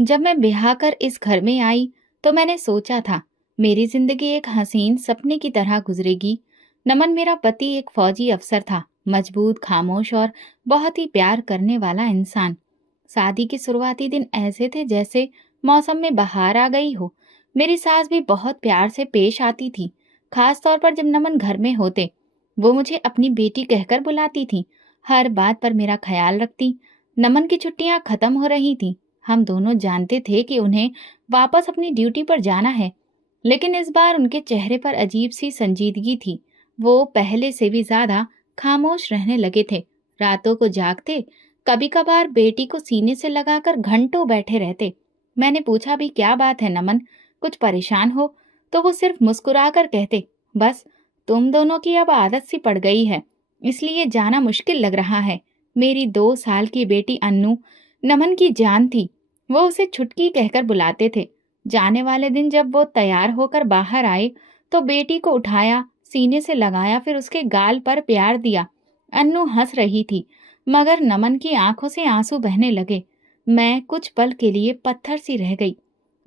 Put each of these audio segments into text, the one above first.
जब मैं ब्याह कर इस घर में आई तो मैंने सोचा था मेरी जिंदगी एक हसीन सपने की तरह गुजरेगी। नमन मेरा पति एक फौजी अफसर था, मजबूत, खामोश और बहुत ही प्यार करने वाला इंसान। शादी के शुरुआती दिन ऐसे थे जैसे मौसम में बहार आ गई हो। मेरी सास भी बहुत प्यार से पेश आती थी, खास तौर पर जब नमन घर में होते। वो मुझे अपनी बेटी कहकर बुलाती थी, हर बात पर मेरा ख्याल रखती। नमन की छुट्टियां खत्म हो रही थी, हम दोनों जानते थे कि उन्हें वापस अपनी ड्यूटी पर जाना है, लेकिन इस बार उनके चेहरे पर अजीब सी संजीदगी थी। वो पहले से भी ज्यादा खामोश रहने लगे थे। रातों को जागते, कभी कभार बेटी को सीने से लगाकर घंटों बैठे रहते। मैंने पूछा भी क्या बात है नमन, कुछ परेशान हो? तो वो सिर्फ मुस्कुराकर कहते, बस तुम दोनों की अब आदत सी पड़ गई है, इसलिए जाना मुश्किल लग रहा है। मेरी 2 साल की बेटी अन्नू नमन की जान थी, वो उसे छुटकी कहकर बुलाते थे। जाने वाले दिन जब वो तैयार होकर बाहर आए तो बेटी को उठाया, सीने से लगाया, फिर उसके गाल पर प्यार दिया। अन्नू हंस रही थी, मगर नमन की आंखों से आंसू बहने लगे। मैं कुछ पल के लिए पत्थर सी रह गई।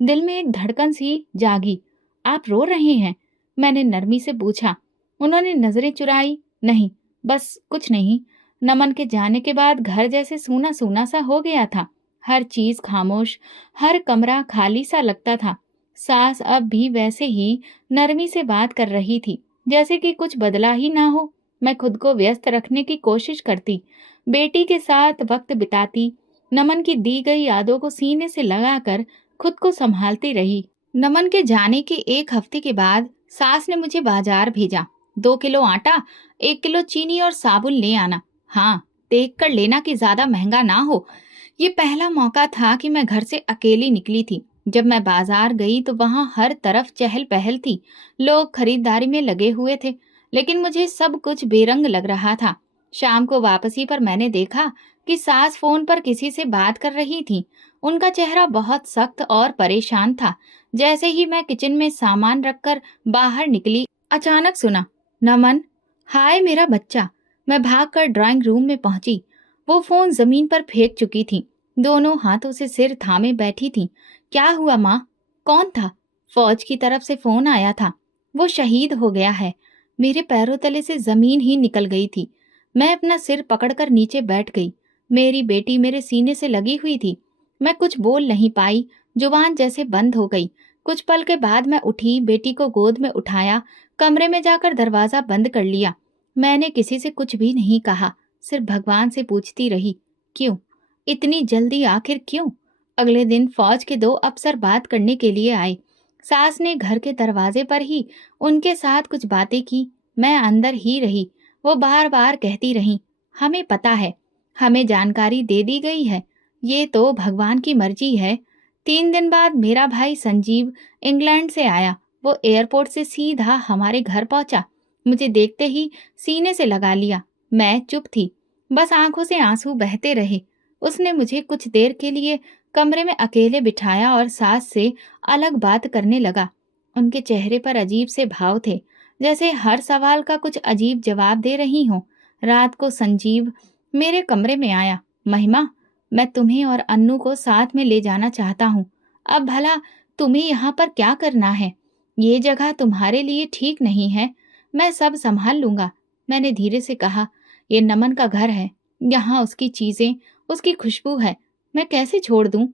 दिल में एक धड़कन सी जागी। आप रो रहे हैं? मैंने नरमी से पूछा। उन्होंने नजरें चुराई। नहीं, बस कुछ नहीं। नमन के जाने के बाद घर जैसे सूना सूना सा हो गया था। हर चीज खामोश, हर कमरा खाली सा लगता था। सास अब भी वैसे ही नरमी से बात कर रही थी, जैसे कि कुछ बदला ही ना हो। मैं खुद को व्यस्त रखने की कोशिश करती, बेटी के साथ वक्त बिताती, नमन की दी गई यादों को सीने से लगाकर खुद को संभालती रही। नमन के जाने के 1 हफ्ते के बाद सास ने मुझे बाजार भेजा। 2 किलो आटा, 1 किलो चीनी और साबुन ले आना। हाँ, देख कर लेना कि ज्यादा महंगा ना हो। ये पहला मौका था कि मैं घर से अकेली निकली थी। जब मैं बाजार गई तो वहां हर तरफ चहल पहल थी, लोग खरीदारी में लगे हुए थे, लेकिन मुझे सब कुछ बेरंग लग रहा था। शाम को वापसी पर मैंने देखा कि सास फोन पर किसी से बात कर रही थी। उनका चेहरा बहुत सख्त और परेशान था। जैसे ही मैं किचन में सामान रखकर बाहर निकली, अचानक सुना, नमन, हाय मेरा बच्चा। मैं भागकर ड्राइंग रूम में पहुंची। वो फोन जमीन पर फेंक चुकी थी, दोनों हाथों से सिर थामे बैठी थी। क्या हुआ माँ? कौन था? फौज की तरफ से फोन आया था, वो शहीद हो गया है। मेरे पैरों तले से जमीन ही निकल गई थी। मैं अपना सिर पकड़कर नीचे बैठ गई। मेरी बेटी मेरे सीने से लगी हुई थी। मैं कुछ बोल नहीं पाई, जुबान जैसे बंद हो गई। कुछ पल के बाद मैं उठी, बेटी को गोद में उठाया, कमरे में जाकर दरवाजा बंद कर लिया। मैंने किसी से कुछ भी नहीं कहा, सिर्फ भगवान से पूछती रही, क्यों इतनी जल्दी, आखिर क्यों? अगले दिन फौज के 2 अफसर बात करने के लिए आए। सास ने घर के दरवाजे पर ही उनके साथ कुछ बातें की। मैं अंदर ही रही। वो बार बार कहती रही, हमें पता है, हमें जानकारी दे दी गई है, ये तो भगवान की मर्जी है। 3 दिन बाद मेरा भाई संजीव इंग्लैंड से आया। वो एयरपोर्ट से सीधा हमारे घर पहुंचा। मुझे देखते ही सीने से लगा लिया। मैं चुप थी, बस आंखों से आंसू बहते रहे। उसने मुझे कुछ देर के लिए कमरे में अकेले बिठाया और सास से अलग बात करने लगा। उनके चेहरे पर अजीब से भाव थे, जैसे हर सवाल का कुछ अजीब जवाब दे रही हूँ। रात को संजीव मेरे कमरे में आया। महिमा, मैं तुम्हें और अन्नू को साथ में ले जाना चाहता हूँ। अब भला तुम्हें यहाँ पर क्या करना है? ये जगह तुम्हारे लिए ठीक नहीं है। मैं सब संभाल लूंगा। मैंने धीरे से कहा, ये नमन का घर है, यहाँ उसकी चीजें, उसकी खुशबू है। मैं कैसे छोड़ दूं?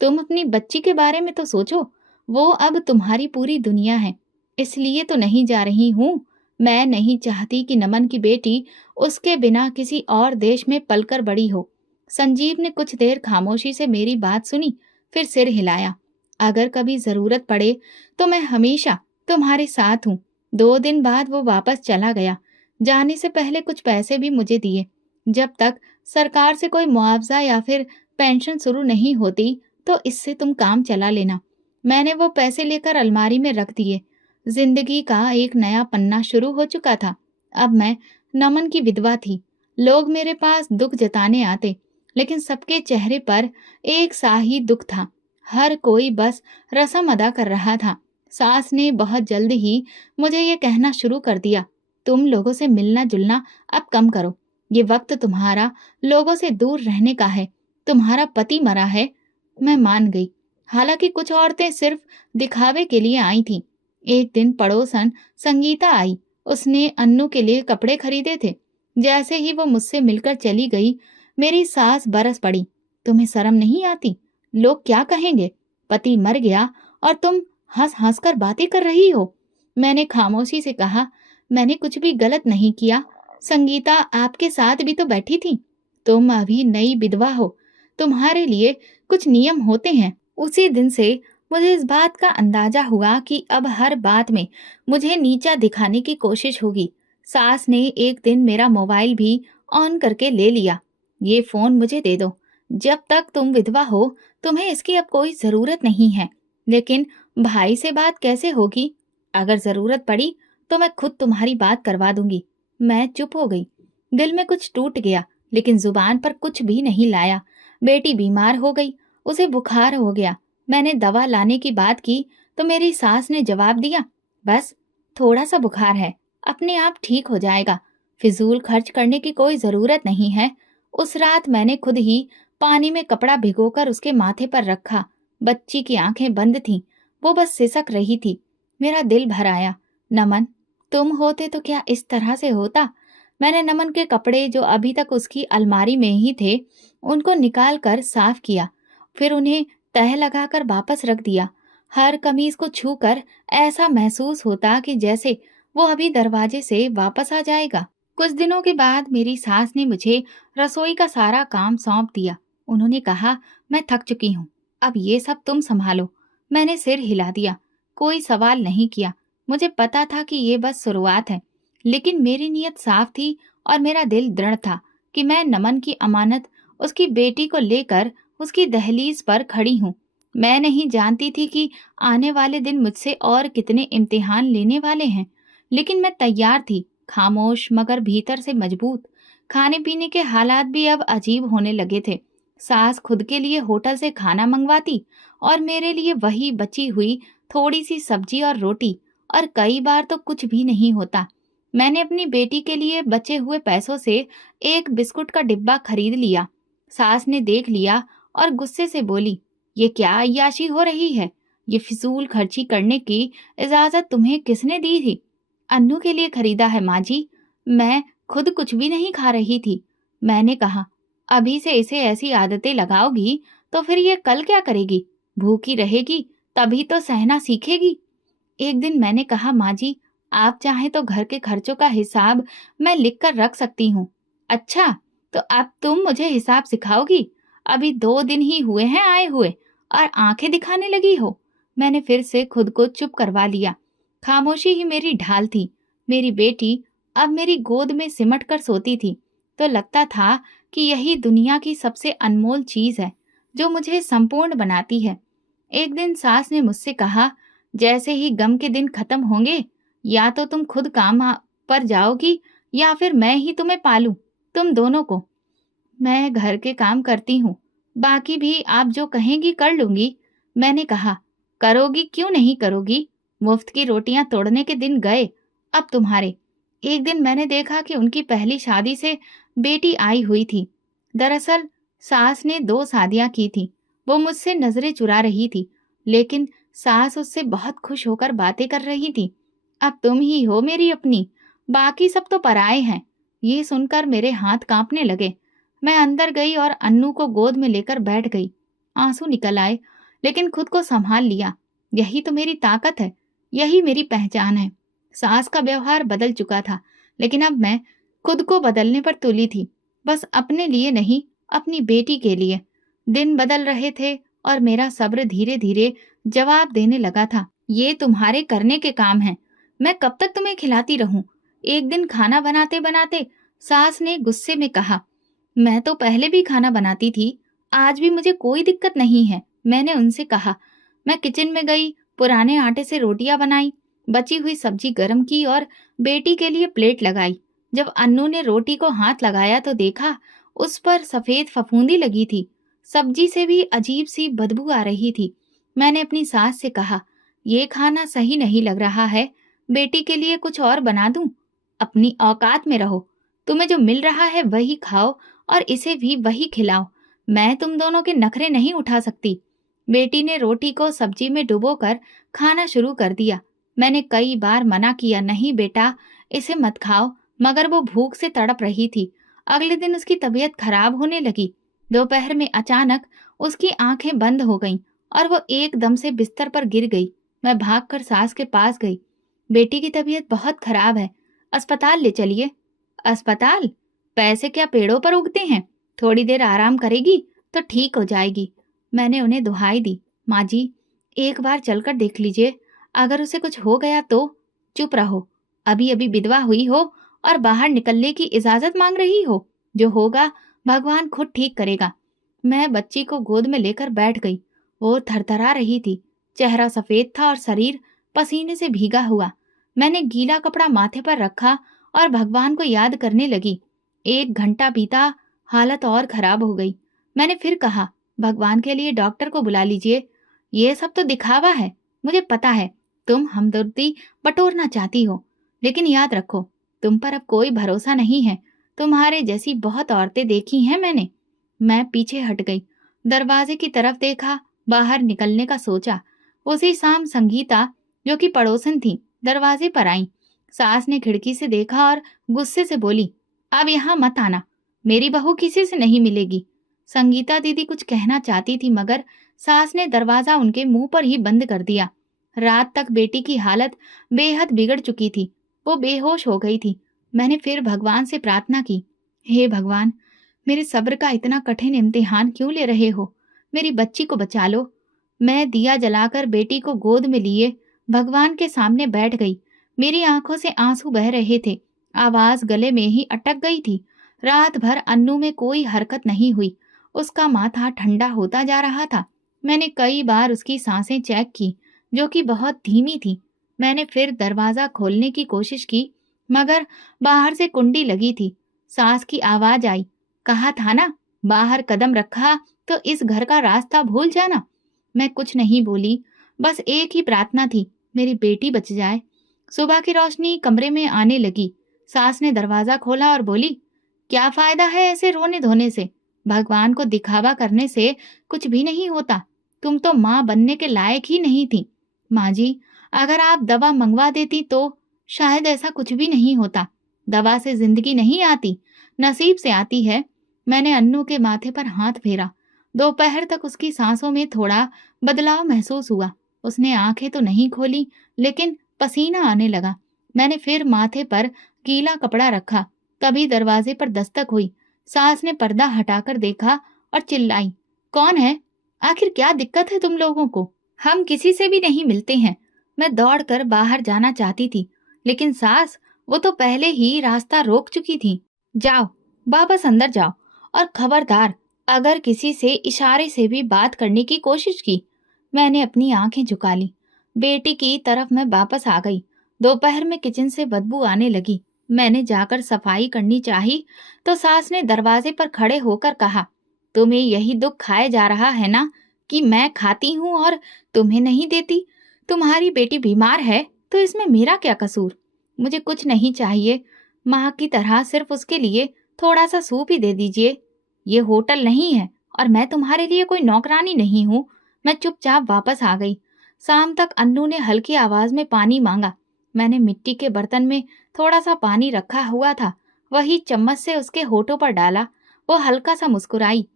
तुम अपनी बच्ची के बारे में तो सोचो, वो अब तुम्हारी पूरी दुनिया है। इसलिए तो नहीं जा रही हूँ। मैं नहीं चाहती कि नमन की बेटी उसके बिना किसी और देश में पलकर बड़ी हो। संजीव ने कुछ देर खामोशी से मेरी बात सुनी, फिर सिर हिलाया। अगर कभी जरूरत पड़े तो मैं हमेशा तुम्हारे साथ हूँ। 2 दिन बाद वो वापस चला गया। जाने से पहले कुछ पैसे भी मुझे दिए। जब तक सरकार से कोई मुआवजा या फिर पेंशन शुरू नहीं होती तो इससे तुम काम चला लेना। मैंने वो पैसे लेकर अलमारी में रख दिए। जिंदगी का एक नया पन्ना शुरू हो चुका था। अब मैं नमन की विधवा थी। लोग मेरे पास दुख जताने आते, लेकिन सबके चेहरे पर एक सा ही दुख था। हर कोई बस रस्म अदा कर रहा था। सास ने बहुत जल्द ही मुझे ये कहना शुरू कर दिया, तुम लोगों से मिलना जुलना अब कम करो। ये वक्त तुम्हारा लोगों से दूर रहने का है। तुम्हारा पति मरा है। मैं मान गई। हालांकि कुछ औरतें सिर्फ दिखावे के लिए आई थीं। एक दिन पड़ोसन संगीता आई। उसने अन्नू के लिए कपड़े खरीदे थे। जैसे ही वो मुझसे मिलकर चली गई, मेरी सास बरस पड़ी। तुम्हें शर्म नहीं आती? लोग क्या कहेंगे? पति मर गया और तुम हंस हंस कर बातें कर रही हो। मैंने खामोशी से कहा, मैंने कुछ भी गलत नहीं किया। संगीता आपके साथ भी तो बैठी थी। तुम अभी नई विधवा हो, तुम्हारे लिए कुछ नियम होते हैं। उसी दिन से मुझे इस बात का अंदाजा हुआ कि अब हर बात में मुझे नीचा दिखाने की कोशिश होगी। सास ने एक दिन मेरा मोबाइल भी ऑन करके ले लिया। ये फोन मुझे दे दो। जब तक तुम विधवा हो, तुम्हें इसकी अब कोई जरूरत नहीं है। लेकिन भाई से बात कैसे होगी? अगर जरूरत पड़ी तो मैं खुद तुम्हारी बात करवा दूंगी। मैं चुप हो गई। दिल में कुछ टूट गया, लेकिन जुबान पर कुछ भी नहीं लाया। बेटी बीमार हो गई, उसे बुखार हो गया। मैंने दवा लाने की बात की तो मेरी सास ने जवाब दिया, बस थोड़ा सा बुखार है, अपने आप ठीक हो जाएगा। फिजूल खर्च करने की कोई जरूरत नहीं है। उस रात मैंने खुद ही पानी में कपड़ा भिगोकर उसके माथे पर रखा। बच्ची की आंखें बंद थीं, वो बस सिसक रही थी। मेरा दिल भर आया। नमन, तुम होते तो क्या इस तरह से होता? मैंने नमन के कपड़े जो अभी तक उसकी अलमारी में ही थे, उनको निकाल कर साफ किया। फिर उन्हें तह लगाकर वापस रख दिया। हर कमीज को छूकर ऐसा महसूस होता कि जैसे वो अभी दरवाजे से वापस आ जाएगा। कुछ दिनों के बाद मेरी सास ने मुझे रसोई का सारा काम सौंप दिया। उन्होंने कहा, मैं थक चुकी हूँ, अब ये सब तुम संभालो। मैंने सिर हिला दिया, कोई सवाल नहीं किया। मुझे पता था कि ये बस शुरुआत है, लेकिन मेरी नीयत साफ थी और मेरा दिल दृढ़ था कि मैं नमन की अमानत, उसकी बेटी को लेकर उसकी दहलीज पर खड़ी हूँ। मैं नहीं जानती थी कि आने वाले दिन मुझसे और कितने इम्तिहान लेने वाले हैं, लेकिन मैं तैयार थी, खामोश मगर भीतर से मजबूत। खाने पीने के हालात भी अब अजीब होने लगे थे। सास खुद के लिए होटल से खाना मंगवाती और मेरे लिए वही बची हुई थोड़ी सी सब्जी और रोटी, और कई बार तो कुछ भी नहीं होता। मैंने अपनी बेटी के लिए बचे हुए पैसों से एक बिस्कुट का डिब्बा खरीद लिया। सास ने देख लिया और गुस्से से बोली, ये क्या अय्याशी हो रही है? ये फिजूल खर्ची करने की इजाजत तुम्हें किसने दी थी? अन्नू के लिए खरीदा है माँ जी, मैं खुद कुछ भी नहीं खा रही थी। मैंने कहा, अभी से इसे ऐसी आदतें लगाओगी तो फिर ये कल क्या करेगी? भूखी रहेगी तभी तो सहना सीखेगी। एक दिन मैंने कहा, माँ जी, आप चाहें तो घर के खर्चों का हिसाब मैं लिख कर रख सकती हूँ। अच्छा, तो अब तुम मुझे हिसाब सिखाओगी? अभी 2 दिन ही हुए हैं आए हुए और आंखें दिखाने लगी हो। मैंने फिर से खुद को चुप करवा लिया। खामोशी ही मेरी ढाल थी। मेरी बेटी अब मेरी गोद में सिमट कर सोती थी, तो लगता था कि यही दुनिया की सबसे अनमोल चीज है जो मुझे संपूर्ण बनाती है। एक दिन सास ने मुझसे कहा, जैसे ही गम के दिन खत्म होंगे, या तो तुम खुद पर जाओगी या फिर मैं ही तुम्हें पालूं, तुम दोनों को। मैं घर के काम करती हूँ, बाकी भी आप जो कहेंगी कर लूंगी। मैंने कहा, करोगी क्यों नहीं करोगी? मुफ्त की रोटियां तोड़ने के दिन गए, अब तुम्हारे। एक दिन मैंने देखा कि उनकी पहली शादी से बेटी आई हुई थी। दरअसल सास ने 2 शादियां की थी। वो मुझसे नजरें चुरा रही थी, लेकिन सास उससे बहुत खुश होकर बातें कर रही थी। अब तुम ही हो मेरी अपनी, बाकी सब तो पराए हैं। ये सुनकर मेरे हाथ कांपने लगे। मैं अंदर गई और अन्नू को गोद में लेकर बैठ गई। आंसू निकल आए, लेकिन खुद को संभाल लिया। यही तो मेरी ताकत है, यही मेरी पहचान है। सास का व्यवहार बदल चुका था, लेकिन अब मैं खुद को बदलने पर तुली थी। बस अपने लिए नहीं, अपनी बेटी के लिए। दिन बदल रहे थे और मेरा सब्र धीरे धीरे जवाब देने लगा था। ये तुम्हारे करने के काम हैं, मैं कब तक तुम्हें खिलाती रहूं? एक दिन खाना बनाते बनाते सास ने गुस्से में कहा, मैं तो पहले भी खाना बनाती थी, आज भी मुझे कोई दिक्कत नहीं है। मैंने उनसे कहा। मैं किचन में गई, पुराने आटे से रोटियां बनाई, बची हुई सब्जी गर्म की और बेटी के लिए प्लेट लगाई। जब अन्नू ने रोटी को हाथ लगाया तो देखा उस पर सफेद फफूंदी लगी थी। सब्जी से भी अजीब सी बदबू आ रही थी। मैंने अपनी सास से कहा, ये खाना सही नहीं लग रहा है, बेटी के लिए कुछ और बना दूं? अपनी औकात में रहो, तुम्हें जो मिल रहा है वही खाओ और इसे भी वही खिलाओ। मैं तुम दोनों के नखरे नहीं उठा सकती। बेटी ने रोटी को सब्जी में डुबोकर खाना शुरू कर दिया। मैंने कई बार मना किया, नहीं बेटा, इसे मत खाओ, मगर वो भूख से तड़प रही थी। अगले दिन उसकी तबीयत खराब होने लगी। दोपहर में अचानक उसकी आंखें बंद हो गईं और वो एकदम से बिस्तर पर गिर गई। मैं भागकर सास के पास गई। बेटी की तबीयत बहुत खराब है, अस्पताल ले चलिए। अस्पताल? पैसे क्या पेड़ों पर उगते हैं? थोड़ी देर आराम करेगी तो ठीक हो जाएगी। मैंने उन्हें दुहाई दी। माँ जी, एक बार चलकर देख लीजिए, अगर उसे कुछ हो गया तो। चुप रहो, अभी अभी विधवा हुई हो और बाहर निकलने की इजाजत मांग रही हो। जो होगा भगवान खुद ठीक करेगा। मैं बच्ची को गोद में लेकर बैठ गई। वो थरथरा रही थी, चेहरा सफेद था और शरीर पसीने से भीगा हुआ। मैंने गीला कपड़ा माथे पर रखा और भगवान को याद करने लगी। 1 घंटा बीता, हालत और खराब हो गई। मैंने फिर कहा, भगवान के लिए डॉक्टर को बुला लीजिए। ये सब तो दिखावा है, मुझे पता है। तुम हमदर्दी बटोरना चाहती हो, लेकिन याद रखो, तुम पर अब कोई भरोसा नहीं है। तुम्हारे जैसी बहुत औरतें देखी हैं मैंने। मैं पीछे हट गई, दरवाजे की तरफ देखा, बाहर निकलने का सोचा। उसी शाम संगीता, जो कि पड़ोसन थी, दरवाजे पर आई। सास ने खिड़की से देखा और गुस्से से बोली, अब यहाँ मत आना, मेरी बहू किसी से नहीं मिलेगी। संगीता दीदी कुछ कहना चाहती थी, मगर सास ने दरवाजा उनके मुंह पर ही बंद कर दिया। रात तक बेटी की हालत बेहद बिगड़ चुकी थी, वो बेहोश हो गई थी। मैंने फिर भगवान से प्रार्थना की, हे भगवान, मेरे सब्र का इतना कठिन इम्तिहान क्यों ले रहे हो? मेरी बच्ची को बचा लो। मैं दिया जलाकर बेटी को गोद में लिए भगवान के सामने बैठ गई। मेरी आंखों से आंसू बह रहे थे, आवाज गले में ही अटक गई थी। रात भर अन्नू में कोई हरकत नहीं हुई, उसका माथा ठंडा होता जा रहा था। मैंने कई बार उसकी सांसें चेक की, जो कि बहुत धीमी थी। मैंने फिर दरवाजा खोलने की कोशिश की, मगर बाहर से कुंडी लगी थी। सास की आवाज आई, कहा था ना, बाहर कदम रखा तो इस घर का रास्ता भूल जाना। मैं कुछ नहीं बोली, बस एक ही प्रार्थना थी, मेरी बेटी बच जाए। सुबह की रोशनी कमरे में आने लगी। सास ने दरवाजा खोला और बोली, क्या फायदा है ऐसे रोने धोने से? भगवान को दिखावा करने से कुछ भी नहीं होता। तुम तो माँ बनने के लायक ही नहीं थी। माँ जी, अगर आप दवा मंगवा देती तो शायद ऐसा कुछ भी नहीं होता। दवा से जिंदगी नहीं आती, नसीब से आती है। मैंने अन्नू के माथे पर हाथ फेरा। दोपहर तक उसकी सांसों में थोड़ा बदलाव महसूस हुआ। उसने आंखें तो नहीं खोली, लेकिन पसीना आने लगा। मैंने फिर माथे पर गीला कपड़ा रखा। तभी दरवाजे पर दस्तक हुई। सास ने पर्दा हटाकर देखा और चिल्लाई, कौन है? आखिर क्या दिक्कत है तुम लोगों को? हम किसी से भी नहीं मिलते हैं। मैं दौड़कर बाहर जाना चाहती थी, लेकिन सास, वो तो पहले ही रास्ता रोक चुकी थी। जाओ, वापस अंदर जाओ, और खबरदार, अगर किसी से इशारे से भी बात करने की कोशिश की। मैंने अपनी आंखें झुका ली। बेटी की तरफ मैं वापस आ गई। दोपहर में किचन से बदबू आने लगी। मैंने जाकर सफाई करनी चाही तो सास ने दरवाजे पर खड़े होकर कहा, तुम्हें यही दुख खाए जा रहा है ना, कि मैं खाती हूँ और तुम्हें नहीं देती? तुम्हारी बेटी बीमार है तो इसमें मेरा क्या कसूर? मुझे कुछ नहीं चाहिए, माँ की तरह सिर्फ उसके लिए थोड़ा सा सूप ही दे दीजिए। ये होटल नहीं है और मैं तुम्हारे लिए कोई नौकरानी नहीं हूँ। मैं चुपचाप वापस आ गई। शाम तक अन्नू ने हल्की आवाज में पानी मांगा। मैंने मिट्टी के बर्तन में थोड़ा सा पानी रखा हुआ था, वही चम्मच से उसके होठों पर डाला। वो हल्का सा मुस्कुराई।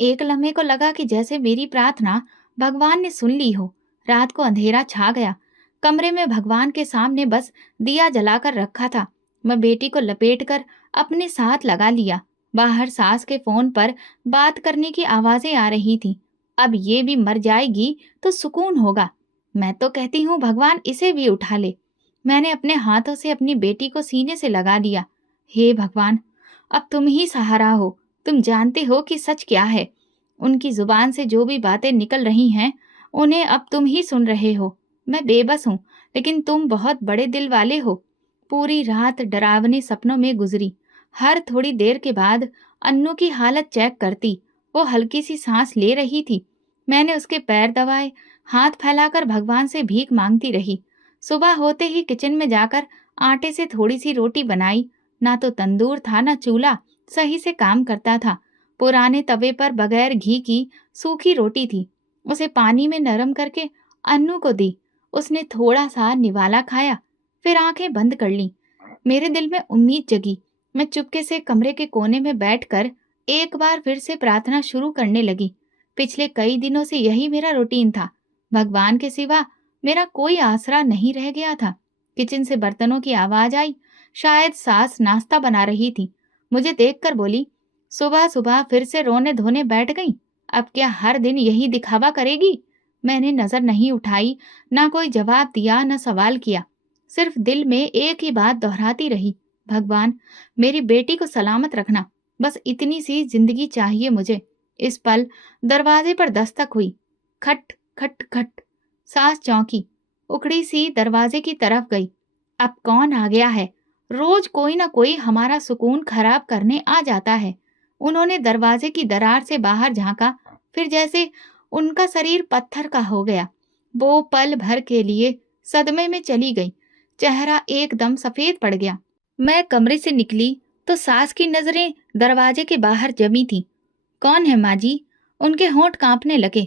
एक लम्हे को लगा कि जैसे मेरी प्रार्थना भगवान ने सुन ली हो। रात को अंधेरा छा गया। कमरे में भगवान के सामने बस दिया जलाकर रखा था। मैं बेटी को लपेटकर अपने साथ लगा लिया। बाहर सास के फोन पर बात करने की आवाजें आ रही थी। अब ये भी मर जाएगी तो सुकून होगा। मैं तो कहती हूँ भगवान इसे भी उठा ले। मैंने अपने हाथों से अपनी बेटी को सीने से लगा दिया। हे भगवान, अब तुम ही सहारा हो। तुम जानते हो कि सच क्या है। उनकी जुबान से जो भी बातें निकल रही हैं, उन्हें अब तुम ही सुन रहे हो। मैं बेबस हूँ, लेकिन तुम बहुत बड़े दिल वाले हो। पूरी रात डरावने सपनों में गुजरी। हर थोड़ी देर के बाद अन्नू की हालत चेक करती। वो हल्की सी सांस ले रही थी। मैंने उसके पैर दबाए, हाथ फैलाकर भगवान से भीख मांगती रही। सुबह होते ही किचन में जाकर आटे से थोड़ी सी रोटी बनाई। ना तो तंदूर था, ना चूल्हा सही से काम करता था। पुराने तवे पर बगैर घी की सूखी रोटी थी। उसे पानी में नरम करके अन्नू को दी। उसने थोड़ा सा निवाला खाया, फिर आंखें बंद कर ली। मेरे दिल में उम्मीद जगी। मैं चुपके से कमरे के कोने में बैठकर एक बार फिर से प्रार्थना शुरू करने लगी। पिछले कई दिनों से यही मेरा रूटीन था। भगवान के सिवा मेरा कोई आसरा नहीं रह गया था। किचन से बर्तनों की आवाज आई। शायद सास नाश्ता बना रही थी। मुझे देखकर बोली, सुबह सुबह फिर से रोने धोने बैठ गई? अब क्या हर दिन यही दिखावा करेगी? मैंने नजर नहीं उठाई, ना कोई जवाब दिया, न सवाल किया। सिर्फ दिल में एक ही बात दोहराती रही, भगवान, मेरी बेटी को सलामत रखना। बस इतनी सी जिंदगी चाहिए मुझे। इस पल दरवाजे पर दस्तक हुई। खट खट खट। सास चौंकी, उखड़ी सी दरवाजे की तरफ गई। अब कौन आ गया है? रोज कोई ना कोई हमारा सुकून खराब करने आ जाता है। उन्होंने दरवाजे की दरार से बाहर झांका, फिर जैसे उनका शरीर पत्थर का हो गया। वो पल भर के लिए सदमे में चली गई। चेहरा एकदम सफेद पड़ गया। मैं कमरे से निकली तो सास की नजरें दरवाजे के बाहर जमी थी। कौन है माँ जी? उनके होंठ कांपने लगे।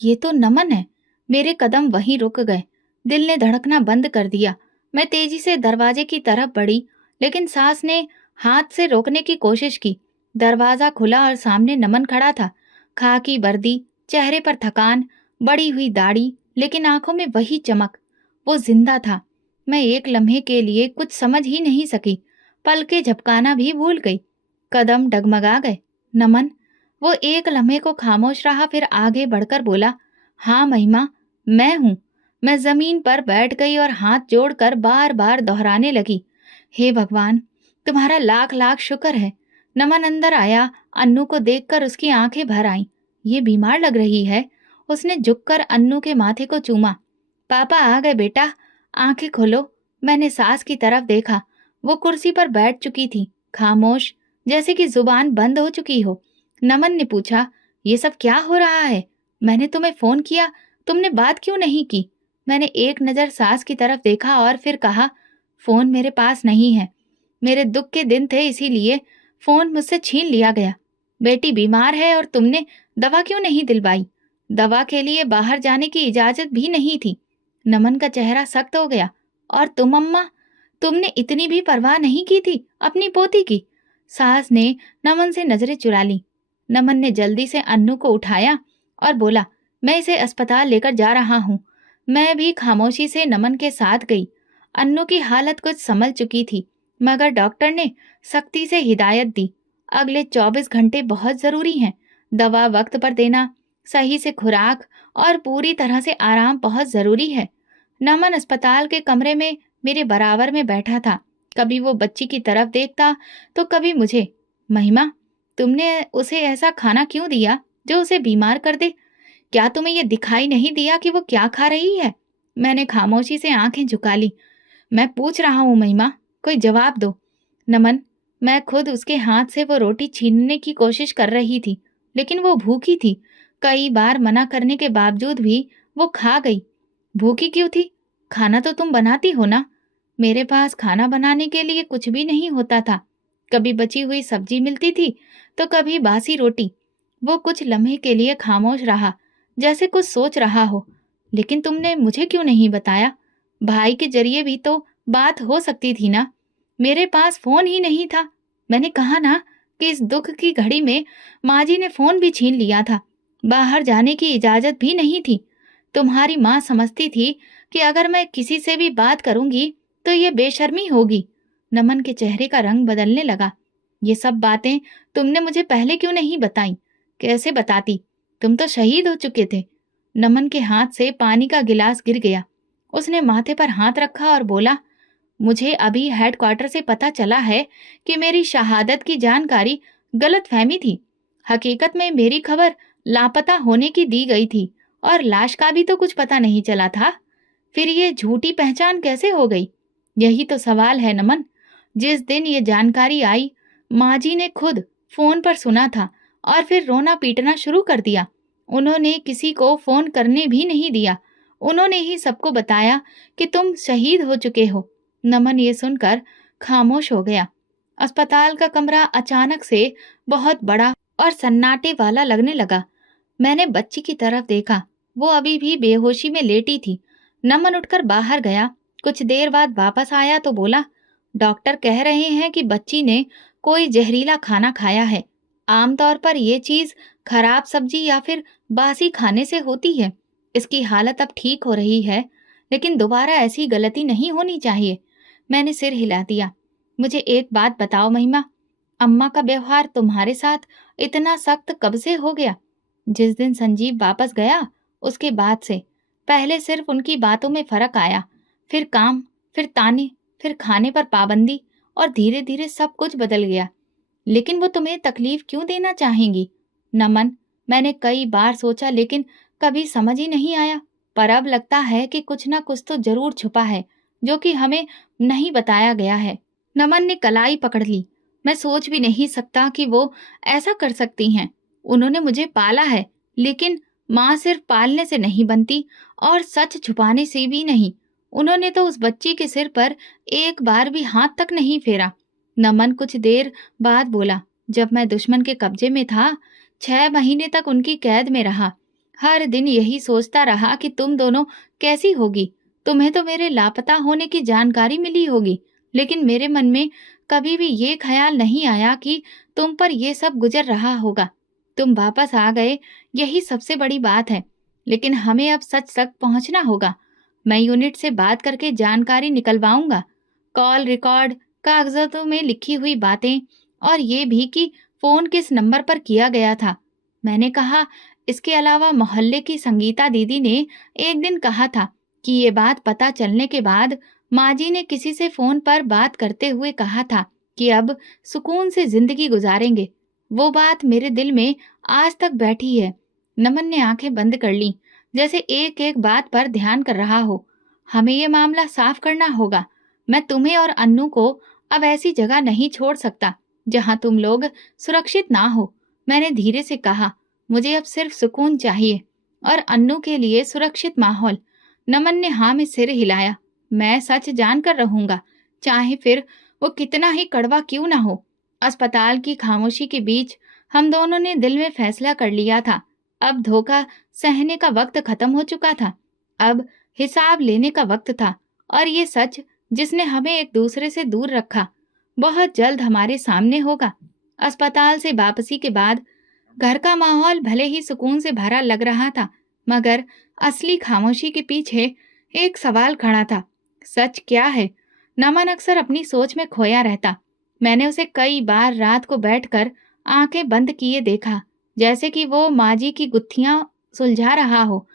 ये तो नमन है। मेरे कदम वहीं रुक गए। दिल ने धड़कना बंद कर दिया। मैं तेजी से दरवाजे की तरफ बढ़ी, लेकिन सास ने हाथ से रोकने की कोशिश की। दरवाजा खुला और सामने नमन खड़ा था। खाकी वर्दी, चेहरे पर थकान, बड़ी हुई दाढ़ी, लेकिन आंखों में वही चमक। वो जिंदा था। मैं एक लम्हे के लिए कुछ समझ ही नहीं सकी। पलके झपकाना भी भूल गई। कदम डगमगा गए। नमन। वो एक लम्हे को खामोश रहा, फिर आगे बढ़कर बोला, हाँ महिमा, मैं हूं। मैं जमीन पर बैठ गई और हाथ जोड़कर बार बार दोहराने लगी, हे भगवान, तुम्हारा लाख लाख शुक्र है। नमन अंदर आया। अन्नू को देखकर उसकी आंखें भर आईं। ये बीमार लग रही है। उसने झुककर अन्नू के माथे को चूमा। पापा आ गए बेटा, आंखें खोलो। मैंने सास की तरफ देखा। वो कुर्सी पर बैठ चुकी थी, खामोश, जैसे कि जुबान बंद हो चुकी हो। नमन ने पूछा, ये सब क्या हो रहा है? मैंने तुम्हें फोन किया, तुमने बात क्यों नहीं की? मैंने एक नजर सास की तरफ देखा और फिर कहा, फोन मेरे पास नहीं है। मेरे दुख के दिन थे, इसीलिए फोन मुझसे छीन लिया गया। बेटी बीमार है और तुमने दवा क्यों नहीं दिलवाई? दवा के लिए बाहर जाने की इजाजत भी नहीं थी। नमन का चेहरा सख्त हो गया। और तुम अम्मा, तुमने इतनी भी परवाह नहीं की थी अपनी पोती की? सास ने नमन से नजरें चुरा ली। नमन ने जल्दी से अन्नू को उठाया और बोला, मैं इसे अस्पताल लेकर जा रहा हूँ। मैं भी खामोशी से नमन के साथ गई। अन्नू की हालत कुछ संभल चुकी थी, मगर डॉक्टर ने सख्ती से हिदायत दी, अगले 24 घंटे बहुत जरूरी हैं। दवा वक्त पर देना, सही से खुराक और पूरी तरह से आराम बहुत जरूरी है। नमन अस्पताल के कमरे में मेरे बराबर में बैठा था। कभी वो बच्ची की तरफ देखता तो कभी मुझे। महिमा, तुमने उसे ऐसा खाना क्यों दिया जो उसे बीमार कर दे? क्या तुम्हें यह दिखाई नहीं दिया कि वो क्या खा रही है? मैंने खामोशी से आंखें झुका ली। मैं पूछ रहा हूँ महिमा, कोई जवाब दो। नमन, मैं खुद उसके हाथ से वो रोटी छीनने की कोशिश कर रही थी, लेकिन वो भूखी थी। कई बार मना करने के बावजूद भी वो खा गई। भूखी क्यों थी? खाना तो तुम बनाती हो ना? मेरे पास खाना बनाने के लिए कुछ भी नहीं होता था। कभी बची हुई सब्जी मिलती थी तो कभी बासी रोटी। वो कुछ लम्हे के लिए खामोश रहा, जैसे कुछ सोच रहा हो। लेकिन तुमने मुझे क्यों नहीं बताया? भाई के जरिए भी तो बात हो सकती थी ना? मेरे पास फोन ही नहीं था। मैंने कहा ना कि इस दुख की घड़ी में माँ जी ने फोन भी छीन लिया था। बाहर जाने की इजाजत भी नहीं थी। तुम्हारी माँ समझती थी कि अगर मैं किसी से भी बात करूंगी तो ये बेशर्मी होगी। नमन के चेहरे का रंग बदलने लगा। ये सब बातें तुमने मुझे पहले क्यों नहीं बताई? कैसे बताती? तुम तो शहीद हो चुके थे। नमन के हाथ से पानी का गिलास गिर गया। उसने माथे पर हाथ रखा और बोला, मुझे अभी हेडक्वार्टर से पता चला है कि मेरी शहादत की जानकारी गलत फहमी थी। हकीकत में मेरी खबर लापता होने की दी गई थी और लाश का भी तो कुछ पता नहीं चला था। फिर ये झूठी पहचान कैसे हो गई? यही तो सवाल है नमन। जिस दिन ये जानकारी आई, माँ जी ने खुद फोन पर सुना था और फिर रोना पीटना शुरू कर दिया। उन्होंने किसी को फोन करने भी नहीं दिया। उन्होंने ही सबको बताया कि तुम शहीद हो चुके हो। नमन ये सुनकर खामोश हो गया। अस्पताल का कमरा अचानक से बहुत बड़ा और सन्नाटे वाला लगने लगा। मैंने बच्ची की तरफ देखा। वो अभी भी बेहोशी में लेटी थी। नमन उठकर बाहर गया। कुछ देर बाद वापस आया तो बोला, डॉक्टर कह रहे हैं कि बच्ची ने कोई जहरीला खाना खाया है। आमतौर पर ये चीज खराब सब्जी या फिर बासी खाने से होती है। इसकी हालत अब ठीक हो रही है, लेकिन दोबारा ऐसी गलती नहीं होनी चाहिए। मैंने सिर हिला दिया। मुझे एक बात बताओ महिमा, अम्मा का व्यवहार तुम्हारे साथ इतना सख्त कब से हो गया? जिस दिन संजीव वापस गया उसके बाद से। पहले सिर्फ उनकी बातों में फर्क आया, फिर काम, फिर ताने, फिर खाने पर पाबंदी, और धीरे धीरे सब कुछ बदल गया। लेकिन वो तुम्हें तकलीफ क्यों देना चाहेंगी? नमन, मैंने कई बार सोचा लेकिन कभी समझ ही नहीं आया। पर अब लगता है कि कुछ ना कुछ तो जरूर छुपा है जो कि हमें नहीं बताया गया है। नमन ने कलाई पकड़ ली। मैं सोच भी नहीं सकता कि वो ऐसा कर सकती हैं। उन्होंने मुझे पाला है, लेकिन माँ सिर्फ पालने से नहीं बनती और सच छुपाने से भी नहीं। उन्होंने तो उस बच्ची के सिर पर एक बार भी हाथ तक नहीं फेरा। नमन कुछ देर बाद बोला, जब मैं दुश्मन के कब्जे में था, 6 महीने तक उनकी कैद में रहा। हर दिन यही सोचता रहा कि तुम दोनों कैसी होगी। तुम्हें तो मेरे लापता होने की जानकारी मिली होगी, लेकिन मेरे मन में कभी भी ये ख्याल नहीं आया कि तुम पर ये सब गुजर रहा होगा। तुम वापस आ गए, यही सबसे बड़ी बात है। लेकिन हमें अब सच तक पहुंचना होगा। मैं यूनिट से बात करके जानकारी निकलवाऊंगा। कॉल रिकॉर्ड, कागजातों में लिखी हुई बातें, और ये भी कि फोन किस नंबर पर किया गया था। मैंने कहा, इसके अलावा मोहल्ले की संगीता दीदी ने एक दिन कहा था कि ये बात पता चलने के बाद माँ जी ने किसी से फोन पर बात करते हुए कहा था कि अब सुकून से जिंदगी गुजारेंगे। वो बात मेरे दिल में आज तक बैठी है। नमन ने आंखें बंद कर ली, जैसे एक एक बात पर ध्यान कर रहा हो। हमें ये मामला साफ करना होगा। मैं तुम्हें और अन्नू को अब ऐसी जगह नहीं छोड़ सकता जहां तुम लोग सुरक्षित ना हो। मैंने धीरे से कहा, मुझे अब सिर्फ सुकून चाहिए और अन्नू के लिए सुरक्षित माहौल। नमन ने हाँ में सिर हिलाया। मैं सच जानकर रहूंगा, चाहे फिर वो कितना ही कड़वा क्यों ना हो। अस्पताल की खामोशी के बीच हम दोनों ने दिल में फैसला कर लिया था। अब धोखा सहने का वक्त खत्म हो चुका था। अब हिसाब लेने का वक्त था, और ये सच जिसने हमें एक दूसरे से दूर रखा, बहुत जल्द हमारे सामने होगा। अस्पताल से वापसी के बाद घर का माहौल भले ही सुकून से भरा लग रहा था, मगर असली खामोशी के पीछे एक सवाल खड़ा था। सच क्या है? नमन अक्सर अपनी सोच में खोया रहता। मैंने उसे कई बार रात को बैठकर आंखें बंद किए देखा, जैसे कि वो माँ जी की गुत्थियां सुलझा रहा हो।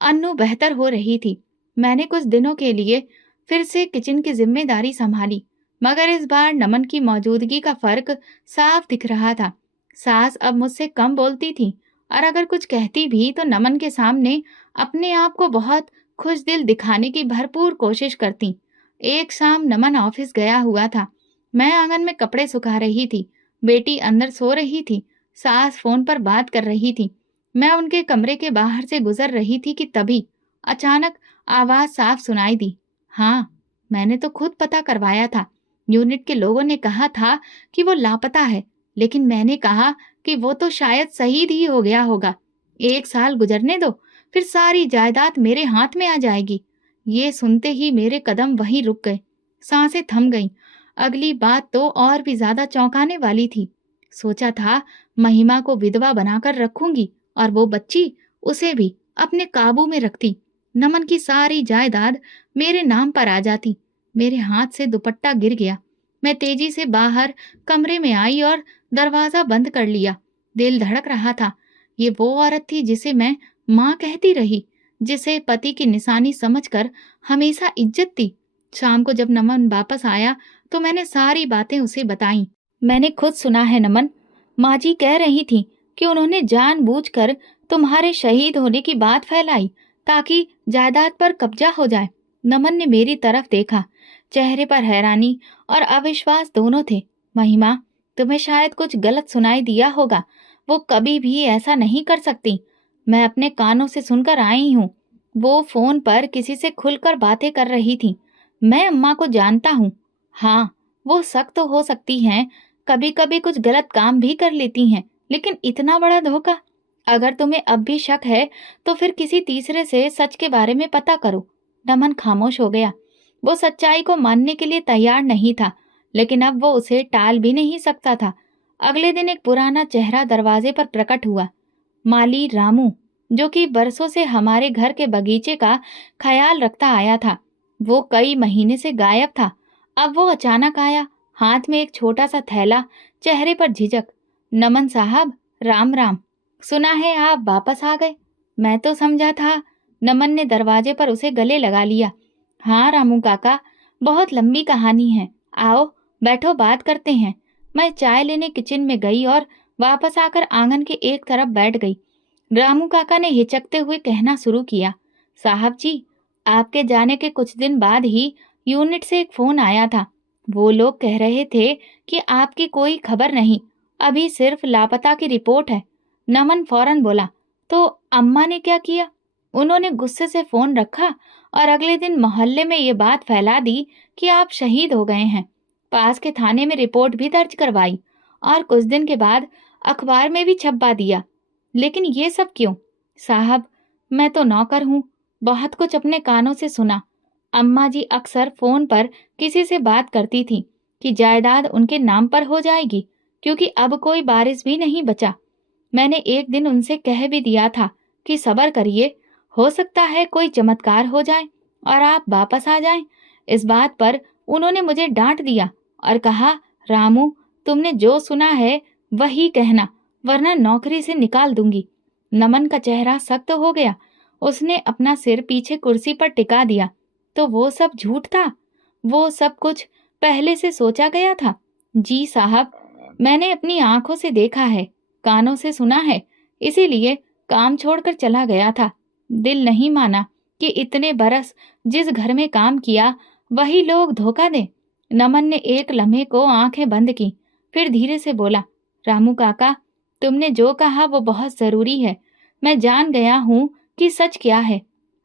अन्नू बेहतर हो रही थी। मैंने कुछ दिनों के लिए फिर से किचन की जिम्मेदारी संभाली, मगर इस बार नमन की मौजूदगी का फर्क साफ दिख रहा था। सास अब मुझसे कम बोलती थी, और अगर कुछ कहती भी तो नमन के सामने अपने आप को बहुत खुश दिल दिखाने की भरपूर कोशिश करती। एक शाम नमन ऑफिस गया हुआ था। मैं आंगन में कपड़े सुखा रही थी। बेटी अंदर सो रही थी। सास फोन पर बात कर रही थी। मैं उनके कमरे के बाहर से गुजर रही थी कि तभी अचानक आवाज साफ सुनाई दी। हाँ, मैंने तो खुद पता करवाया था। यूनिट के लोगों ने कहा था कि वो लापता है, लेकिन मैंने कहा कि वो तो शायद शहीद ही हो गया होगा। 1 साल गुजरने दो, फिर सारी जायदाद मेरे हाथ में आ जाएगी। ये सुनते ही मेरे कदम वहीं रुक गए, सांसें थम गईं। अगली बात तो और भी ज्यादा चौंकाने वाली थी। सोचा था महिमा को विधवा बनाकर रखूंगी, और वो बच्ची, उसे भी अपने काबू में रखती। नमन की सारी जायदाद मेरे नाम पर आ जाती। मेरे हाथ से दुपट्टा गिर गया। मैं तेजी से बाहर कमरे में आई और दरवाजा बंद कर लिया। दिल धड़क रहा था। ये वो औरत थी जिसे मैं माँ कहती रही, जिसे पति की निशानी समझकर हमेशा इज्जत दी। शाम को जब नमन वापस आया तो मैंने सारी बातें उसे बताईं। मैंने खुद सुना है नमन, माँ जी कह रही थी कि उन्होंने जानबूझकर तुम्हारे शहीद होने की बात फैलाई ताकि जायदाद पर कब्जा हो जाए। नमन ने मेरी तरफ देखा। चेहरे पर हैरानी और अविश्वास दोनों थे। महिमा, तुम्हें शायद कुछ गलत सुनाई दिया होगा। वो कभी भी ऐसा नहीं कर सकती। मैं अपने कानों से सुनकर आई हूँ। वो फोन पर किसी से खुलकर बातें कर रही थी। मैं अम्मा को जानता हूँ। हाँ, वो सख्त तो हो सकती हैं, कभी कभी कुछ गलत काम भी कर लेती हैं, लेकिन इतना बड़ा धोखा? अगर तुम्हें अब भी शक है तो फिर किसी तीसरे से सच के बारे में पता करो। नमन खामोश हो गया। वो सच्चाई को मानने के लिए तैयार नहीं था, लेकिन अब वो उसे टाल भी नहीं सकता था। अगले दिन एक पुराना चेहरा दरवाजे पर प्रकट हुआ। माली रामू, जो कि बरसों से हमारे घर के बगीचे का ख्याल रखता आया था। वो कई महीने से गायब था। अब वो अचानक आया, हाथ में एक छोटा सा थैला, चेहरे पर झिझक। नमन साहब, राम राम। सुना है आप वापस आ गए। मैं तो समझा था। नमन ने दरवाजे पर उसे गले लगा लिया। हाँ रामू काका, बहुत लंबी कहानी है। आओ बैठो, बात करते हैं। मैं चाय लेने किचन में गई और वापस आकर आंगन के एक तरफ बैठ गई। रामू काका ने हिचकते हुए कहना शुरू किया। साहब जी, आपके जाने के कुछ दिन बाद ही यूनिट से एक फोन आया था। वो लोग कह रहे थे कि आपकी कोई खबर नहीं, अभी सिर्फ लापता की रिपोर्ट है। नमन फौरन बोला, तो अम्मा ने क्या किया? उन्होंने गुस्से से फोन रखा और अगले दिन मोहल्ले में ये बात फैला दी कि आप शहीद हो गए हैं। पास के थाने में रिपोर्ट भी दर्ज करवाई और कुछ दिन के बाद अखबार में भी छपवा दिया। लेकिन ये सब क्यों? साहब, मैं तो नौकर हूँ, बहुत कुछ अपने कानों से सुना। अम्मा जी अक्सर फोन पर किसी से बात करती थी कि जायदाद उनके नाम पर हो जाएगी, क्योंकि अब कोई वारिस भी नहीं बचा। मैंने एक दिन उनसे कह भी दिया था कि सब्र करिए, हो सकता है कोई चमत्कार हो जाए और आप वापस आ जाएं। इस बात पर उन्होंने मुझे डांट दिया और कहा, रामू, तुमने जो सुना है वही कहना, वरना नौकरी से निकाल दूंगी। नमन का चेहरा सख्त हो गया। उसने अपना सिर पीछे कुर्सी पर टिका दिया। तो वो सब झूठ था? वो सब कुछ पहले से सोचा गया था? जी साहब, मैंने अपनी आंखों से देखा है, कानों से सुना है, इसीलिए काम छोड़कर चला गया था। दिल नहीं माना कि इतने बरस जिस घर में काम किया वही लोग धोखा दें। नमन ने एक लम्हे को आंखें बंद की, फिर धीरे से बोला, रामू काका, तुमने जो कहा वो बहुत जरूरी है। मैं जान गया हूँ कि सच क्या है।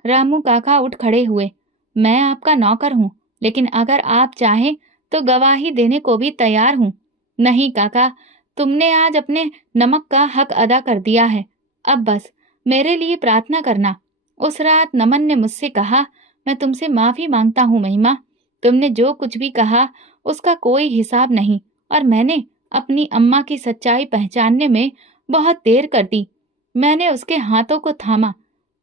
रामू काका उठ खड़े हुए। मैं आपका नौकर हूँ, लेकिन अगर आप चाहें तो गवाही देने को भी तैयार हूँ। नहीं काका, तुमने आज अपने नमक का हक अदा कर दिया है। अब बस मेरे लिए प्रार्थना करना। उस रात नमन ने मुझसे कहा, मैं तुमसे माफी मांगता हूँ महिमा। तुमने जो कुछ भी कहा उसका कोई हिसाब नहीं, और मैंने अपनी अम्मा की सच्चाई पहचानने में बहुत देर कर दी। मैंने उसके हाथों को थामा।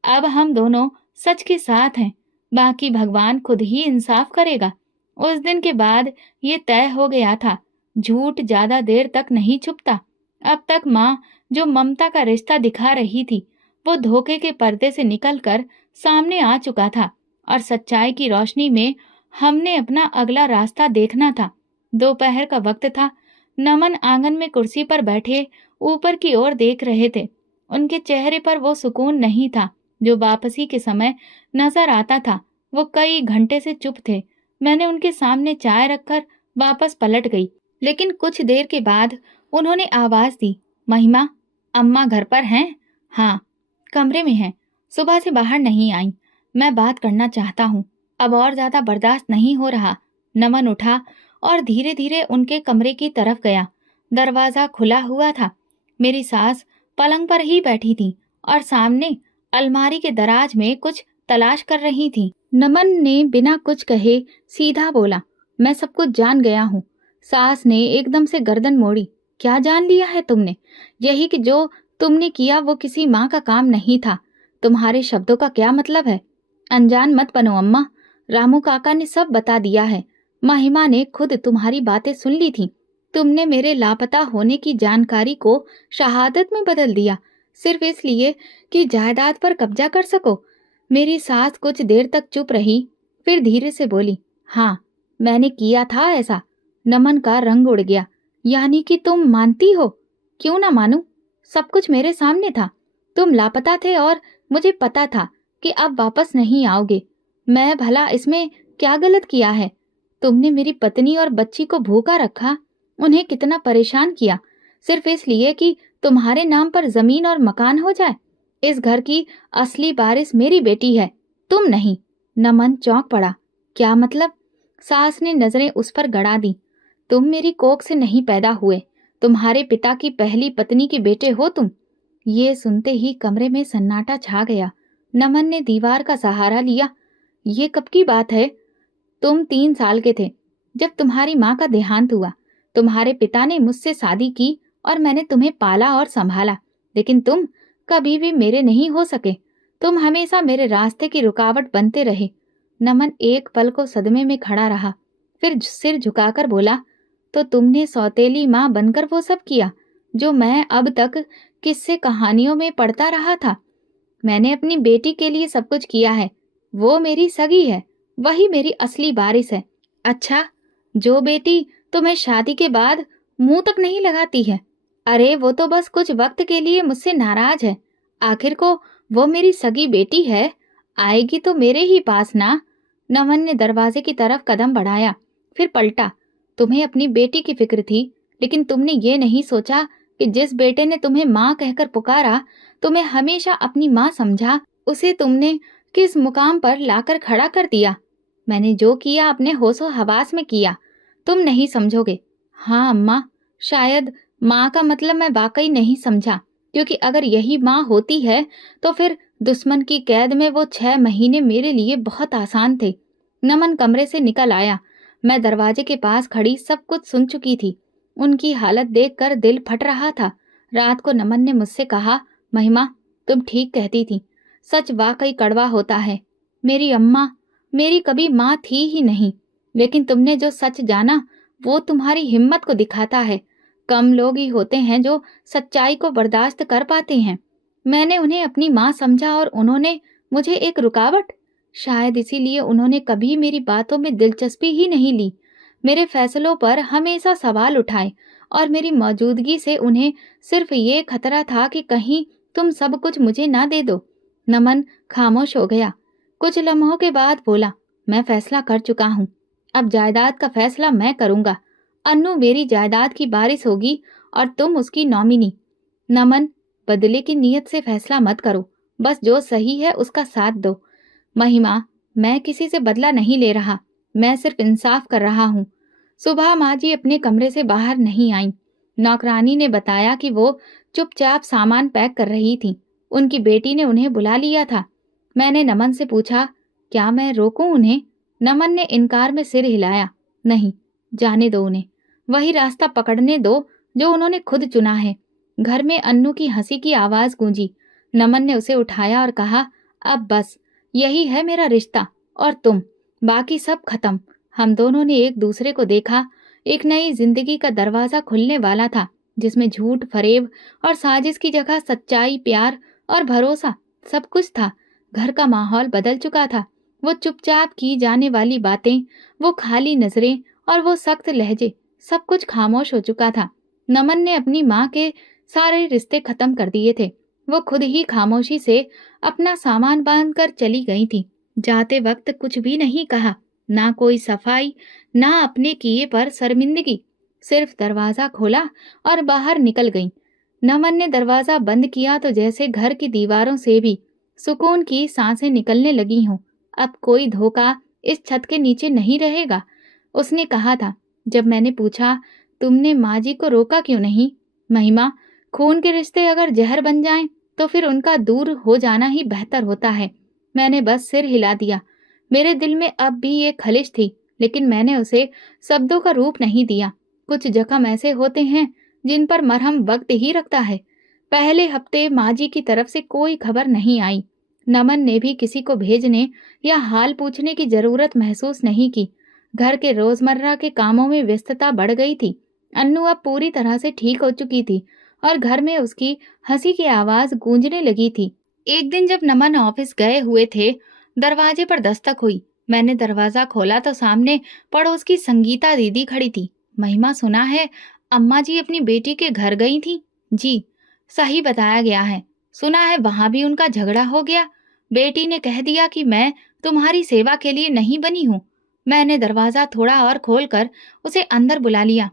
अब हम दोनों सच के साथ हैं, बाकी भगवान खुद ही इंसाफ करेगा। उस दिन के बाद ये तय हो गया था, झूठ ज्यादा देर तक नहीं छुपता। अब तक माँ जो ममता का रिश्ता दिखा रही थी, वो धोखे के पर्दे से निकलकर सामने आ चुका था, और सच्चाई की रोशनी में हमने अपना अगला रास्ता देखना था। दोपहर का वक्त था। नमन आंगन में कुर्सी पर बैठे ऊपर की ओर देख रहे थे। उनके चेहरे पर वो सुकून नहीं था जो वापसी के समय नजर आता था। वो कई घंटे से चुप थे। मैंने उनके सामने चाय रखकर वापस पलट गई, लेकिन कुछ देर के बाद उन्होंने आवाज दी, महिमा, अम्मा घर पर हैं? हाँ, कमरे में हैं। सुबह से बाहर नहीं आई। मैं बात करना चाहता हूँ, अब और ज्यादा बर्दाश्त नहीं हो रहा। नमन उठा और धीरे धीरे उनके कमरे की तरफ गया। दरवाजा खुला हुआ था। मेरी सास पलंग पर ही बैठी थी और सामने अलमारी के दराज में कुछ तलाश कर रही थी। नमन ने बिना कुछ कहे सीधा बोला, मैं सब कुछ जान गया हूँ। सास ने एकदम से गर्दन मोड़ी। क्या जान लिया है तुमने? यही कि जो तुमने किया वो किसी माँ का काम नहीं था। तुम्हारे शब्दों का क्या मतलब है? अनजान मत बनो अम्मा, रामू काका ने सब बता दिया है। महिमा ने खुद तुम्हारी बातें सुन ली थी। तुमने मेरे लापता होने की जानकारी को शहादत में बदल दिया, सिर्फ इसलिए कि जायदाद पर कब्जा कर सको। मेरी सास कुछ देर तक चुप रही, फिर धीरे से बोली, हाँ, मैंने किया था ऐसा। नमन का रंग उड़ गया। यानी कि तुम मानती हो? क्यों ना मानूं, सब कुछ मेरे सामने था। तुम लापता थे और मुझे पता था कि अब वापस नहीं आओगे। मैं भला इसमें क्या गलत किया है? तुमने मेरी पत्नी और बच्ची को भूखा रखा, उन्हें कितना परेशान किया, सिर्फ इसलिए कि तुम्हारे नाम पर जमीन और मकान हो जाए। इस घर की असली वारिस मेरी बेटी है, तुम नहीं। नमन चौंक पड़ा। क्या मतलब? सास ने नजरें उस पर गड़ा दी। तुम मेरी कोख से नहीं पैदा हुए, तुम्हारे पिता की पहली पत्नी के बेटे हो तुम। ये सुनते ही कमरे में सन्नाटा छा गया। नमन ने दीवार का सहारा लिया। ये कब की बात है? तुम 3 साल के थे जब तुम्हारी माँ का देहांत हुआ। तुम्हारे पिता ने मुझसे शादी की और मैंने तुम्हें पाला और संभाला, लेकिन तुम कभी भी मेरे नहीं हो सके। तुम हमेशा मेरे रास्ते की रुकावट बनते रहे। नमन एक पल को सदमे में खड़ा रहा, फिर सिर झुकाकर बोला, तो तुमने सौतेली माँ बनकर वो सब किया जो मैं अब तक किस्से कहानियों में पढ़ता रहा था। मैंने अपनी बेटी के लिए सब कुछ किया है। वो मेरी सगी है, वही मेरी असली वारिस है। अच्छा, जो बेटी तुम्हें शादी के बाद मुंह तक नहीं लगाती है, अरे वो तो बस कुछ वक्त के लिए मुझसे नाराज है। आखिर को वो मेरी सगी बेटी है, आएगी तो मेरे ही पास ना। नमन ने दरवाजे की तरफ कदम बढ़ाया, फिर पलटा। तुम्हें अपनी बेटी की फिक्र थी, लेकिन तुमने ये नहीं सोचा कि जिस बेटे ने तुम्हें माँ कहकर पुकारा, तुम्हें हमेशा अपनी माँ समझा, उसे तुमने किस मुकाम पर लाकर खड़ा कर दिया। मैंने जो किया अपने होशो हवास में किया, तुम नहीं समझोगे। हाँ अम्मा, शायद माँ का मतलब मैं वाकई नहीं समझा, क्योंकि अगर यही माँ होती है तो फिर दुश्मन की कैद में वो 6 महीने मेरे लिए बहुत आसान थे। नमन कमरे से निकल आया। मैं दरवाजे के पास खड़ी सब कुछ सुन चुकी थी। उनकी हालत देखकर दिल फट रहा था। रात को नमन ने मुझसे कहा, महिमा, तुम ठीक कहती थी, सच वाकई कड़वा होता है। मेरी अम्मा मेरी कभी माँ थी ही नहीं, लेकिन तुमने जो सच जाना वो तुम्हारी हिम्मत को दिखाता है। कम लोग ही होते हैं जो सच्चाई को बर्दाश्त कर पाते हैं। मैंने उन्हें अपनी माँ समझा और उन्होंने मुझे एक रुकावट। शायद इसीलिए उन्होंने कभी मेरी बातों में दिलचस्पी ही नहीं ली, मेरे फैसलों पर हमेशा सवाल उठाए, और मेरी मौजूदगी से उन्हें सिर्फ ये खतरा था कि कहीं तुम सब कुछ मुझे ना दे दो। नमन खामोश हो गया। कुछ लम्हों के बाद बोला, मैं फैसला कर चुका हूँ। अब जायदाद का फैसला मैं करूंगा। अन्नू मेरी जायदाद की वारिस होगी और तुम उसकी नॉमिनी। नमन, बदले की नीयत से फैसला मत करो, बस जो सही है उसका साथ दो। महिमा, मैं किसी से बदला नहीं ले रहा, मैं सिर्फ इंसाफ कर रहा हूँ। सुबह माँ जी अपने कमरे से बाहर नहीं आईं। नौकरानी ने बताया कि वो चुपचाप सामान पैक कर रही थी। उनकी बेटी ने उन्हें बुला लिया था। मैंने नमन से पूछा, क्या मैं रोकूं उन्हें? नमन ने इनकार में सिर हिलाया। नहीं, जाने दो उन्हें। वही रास्ता पकड़ने दो जो उन्होंने खुद चुना है। घर में अन्नू की हंसी की आवाज गूंजी। नमन ने उसे उठाया और कहा, अब बस, यही है मेरा रिश्ता और तुम, बाकी सब खत्म। हम दोनों ने एक दूसरे को देखा। एक नई जिंदगी का दरवाजा खुलने वाला था, जिसमें झूठ, फरेब और साजिश की जगह सच्चाई, प्यार और भरोसा सब कुछ था। घर का माहौल बदल चुका था। वो चुपचाप की जाने वाली बातें, वो खाली नजरें और वो सख्त लहजे, सब कुछ खामोश हो चुका था। नमन ने अपनी माँ के सारे रिश्ते खत्म कर दिए थे। वो खुद ही खामोशी से अपना सामान बांध कर चली गई थी। जाते वक्त कुछ भी नहीं कहा, ना कोई सफाई, ना अपने किए पर शर्मिंदगी। सिर्फ दरवाजा खोला और बाहर निकल गई। नमन ने दरवाजा बंद किया तो जैसे घर की दीवारों से भी सुकून की सांसें निकलने लगी हों। अब कोई धोखा इस छत के नीचे नहीं रहेगा। उसने कहा था जब मैंने पूछा, तुमने माँ जी को रोका क्यों नहीं? महिमा, खून के रिश्ते अगर जहर बन जाएं तो फिर उनका दूर हो जाना ही बेहतर होता है। मैंने बस सिर हिला दिया। मेरे दिल में अब भी ये खलिश थी, लेकिन मैंने उसे शब्दों का रूप नहीं दिया। कुछ जख्म ऐसे होते हैं जिन पर मरहम वक्त ही रखता है। पहले हफ्ते माँ जी की तरफ से कोई खबर नहीं आई। नमन ने भी किसी को भेजने या हाल पूछने की जरूरत महसूस नहीं की। घर के रोजमर्रा के कामों में व्यस्तता बढ़ गई थी। अन्नू अब पूरी तरह से ठीक हो चुकी थी और घर में उसकी हंसी की आवाज गूंजने लगी थी। एक दिन जब नमन ऑफिस गए हुए थे, दरवाजे पर दस्तक हुई। मैंने दरवाजा खोला तो सामने पड़ोस की संगीता दीदी खड़ी थी। महिमा, सुना है अम्मा जी अपनी बेटी के घर गई थी? जी, सही बताया गया है। सुना है वहां भी उनका झगड़ा हो गया। बेटी ने कह दिया कि मैं तुम्हारी सेवा के लिए नहीं बनी हूँ। मैंने दरवाजा थोड़ा और खोलकर उसे अंदर बुला लिया।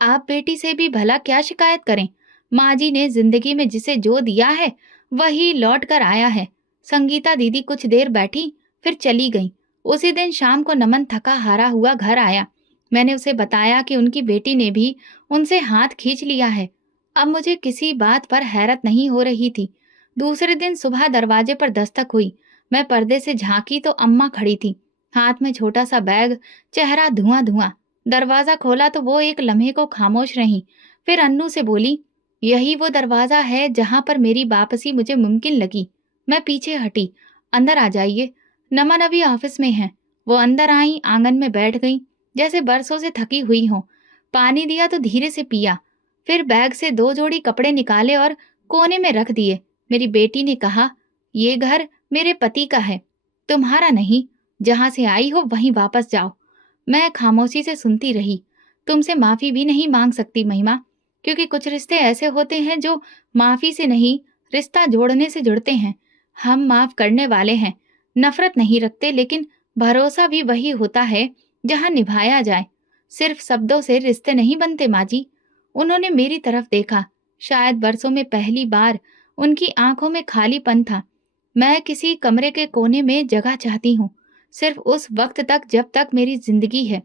आप बेटी से भी भला क्या शिकायत करें? माँ जी ने जिंदगी में जिसे जो दिया है वही लौट कर आया है। संगीता दीदी कुछ देर बैठी, फिर चली गई। उसी दिन शाम को नमन थका हारा हुआ घर आया। मैंने उसे बताया कि उनकी बेटी ने भी उनसे हाथ खींच लिया है। अब मुझे किसी बात पर हैरत नहीं हो रही थी। दूसरे दिन सुबह दरवाजे पर दस्तक हुई। मैं पर्दे से झांकी तो अम्मा खड़ी थी, हाथ में छोटा सा बैग, चेहरा धुआं धुआं। दरवाजा खोला तो वो एक लम्हे को खामोश रहीं। फिर अन्नू से बोली, यही वो दरवाजा है जहां पर मेरी वापसी मुझे मुमकिन लगी। मैं पीछे हटी। अंदर आ जाइए, नमन अभी ऑफिस में है। वो अंदर आई, आंगन में बैठ गई जैसे बरसों से थकी हुई हो। पानी दिया तो धीरे से पिया। फिर बैग से 2 जोड़ी कपड़े निकाले और कोने में रख दिए। मेरी बेटी ने कहा, ये घर मेरे पति का है, तुम्हारा नहीं। जहां से आई हो वहीं वापस जाओ। मैं खामोशी से सुनती रही। तुमसे माफी भी नहीं मांग सकती महिमा, क्योंकि कुछ रिश्ते ऐसे होते हैं जो माफी से नहीं, रिश्ता जोड़ने से जुड़ते हैं। हम माफ करने वाले हैं, नफरत नहीं रखते, लेकिन भरोसा भी वही होता है जहां निभाया जाए। सिर्फ शब्दों से रिश्ते नहीं बनते माँ जी। उन्होंने मेरी तरफ देखा। शायद बरसों में पहली बार उनकी आंखों में खालीपन था। मैं किसी कमरे के कोने में जगह चाहती हूँ, सिर्फ उस वक्त तक जब तक मेरी जिंदगी है।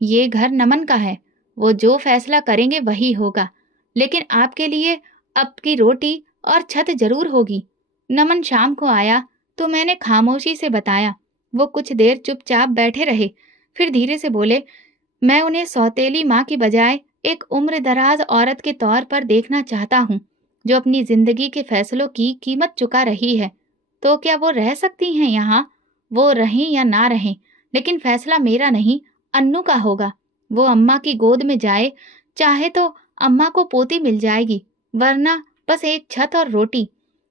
ये घर नमन का है, वो जो फैसला करेंगे वही होगा। लेकिन आपके लिए आपकी रोटी और छत जरूर होगी। नमन शाम को आया तो मैंने खामोशी से बताया। वो कुछ देर चुपचाप बैठे रहे, फिर धीरे से बोले, मैं उन्हें सौतेली माँ की बजाय एक उम्र दराज औरत के तौर पर देखना चाहता हूँ, जो अपनी जिंदगी के फैसलों की कीमत चुका रही है। तो क्या वो रह सकती हैं यहाँ? वो रहें या ना रहें, लेकिन फैसला मेरा नहीं, अन्नू का होगा। वो अम्मा की गोद में जाए, चाहे तो अम्मा को पोती मिल जाएगी, वरना बस एक छत और रोटी।